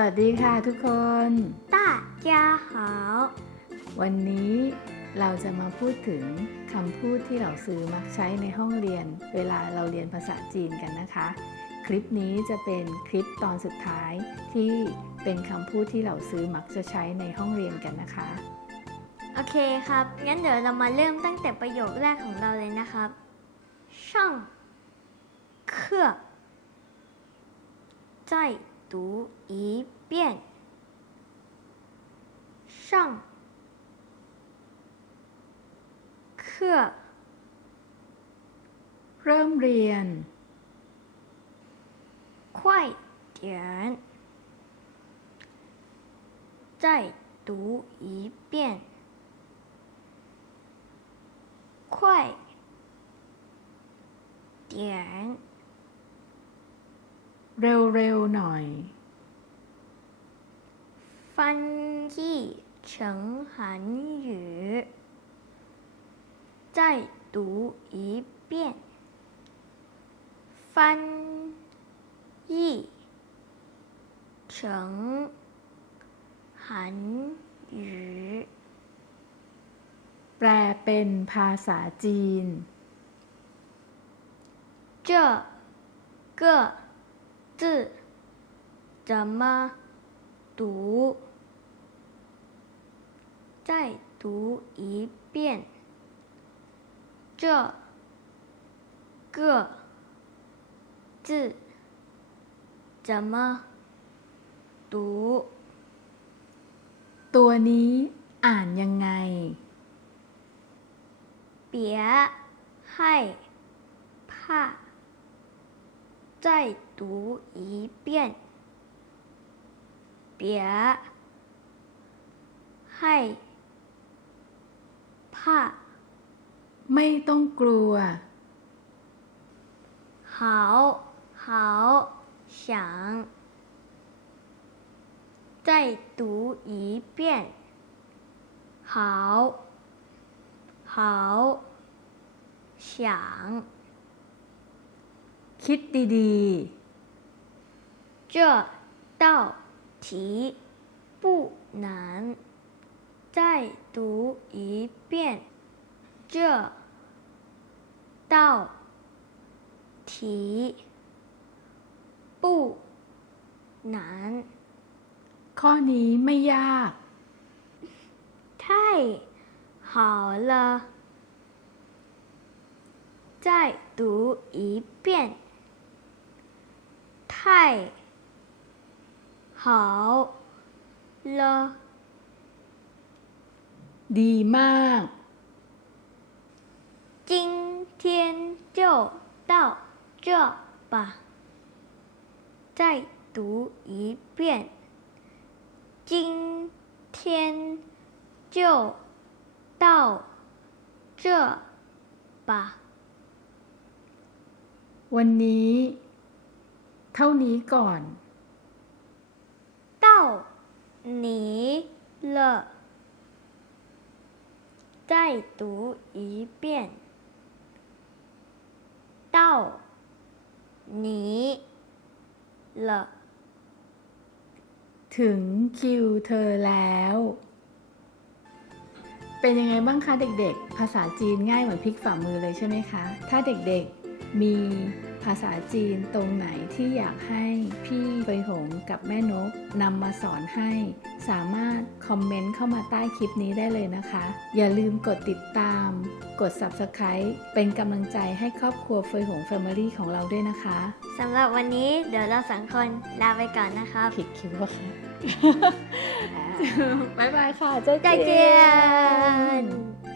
วัสดีค่ะทุกคน 大家好 วันนี้เราจะมาพูดถึงคำพูดที่เราซื้อมักใช้ในห้องเรียน เวลาเราเรียนภาษาจีนกันนะคะ คลิปนี้จะเป็นคลิปตอนสุดท้ายที่เป็นคำพูดที่เราซื้อมักจะใช้ในห้องเรียนกันนะคะ โอเคครับ งั้นเดี๋ยวเรามาเริ่มตั้งแต่ประโยคแรกของเราเลยนะครับ上课再 读一遍上课 เริ่มเรียน 快点再读一遍快点 เร็วๆหน่อย 翻译成韩语再读一遍翻译成韩语 แปลเป็นภาษาจีน 这个 字怎么读？再读一遍。这个字怎么读？ ตัวนี้อ่านยังไง 别害怕， 再读一遍。别害怕， ไม่ต้องกลัว 好好想，再读一遍。好好想。 คิดดี 这道题不难，再读一遍。这道题不难， ๆ ข้อนี้ไม่ยาก 太好了。再读一遍。 太好了。 ดีมาก 今天就到这吧。再读一遍。今天就到这吧。 วันนี้ เ ท่านี้ก่อน 到你了。再读一遍。到你了。 ถึงคิวเธอแล้ว เป็นยังไงบ้างคะเด็กๆ ภาษาจีนง่ายเหมือนพลิกฝ่ามือเลยใช่ไหมคะ ถ้าเด็กๆมีภ าษาจีนตรงไหนที่อยากให้พี่เฟยหงกับแม่นกนำมาสอนให้ สามารถคอมเมนต์เข้ามาใต้คลิปนี้ได้เลยนะคะ อย่าลืมกดติดตาม กด Subscribe เป็นกำลังใจให้ครอบครัวเฟยหง Family ของเราด้วยนะคะสำหรับวันนี้เดี๋ยวเราสองคนลาไปก่อนนะครับผิดคิวอะค่ะบ๊ายบายค่ะเจ๊再见。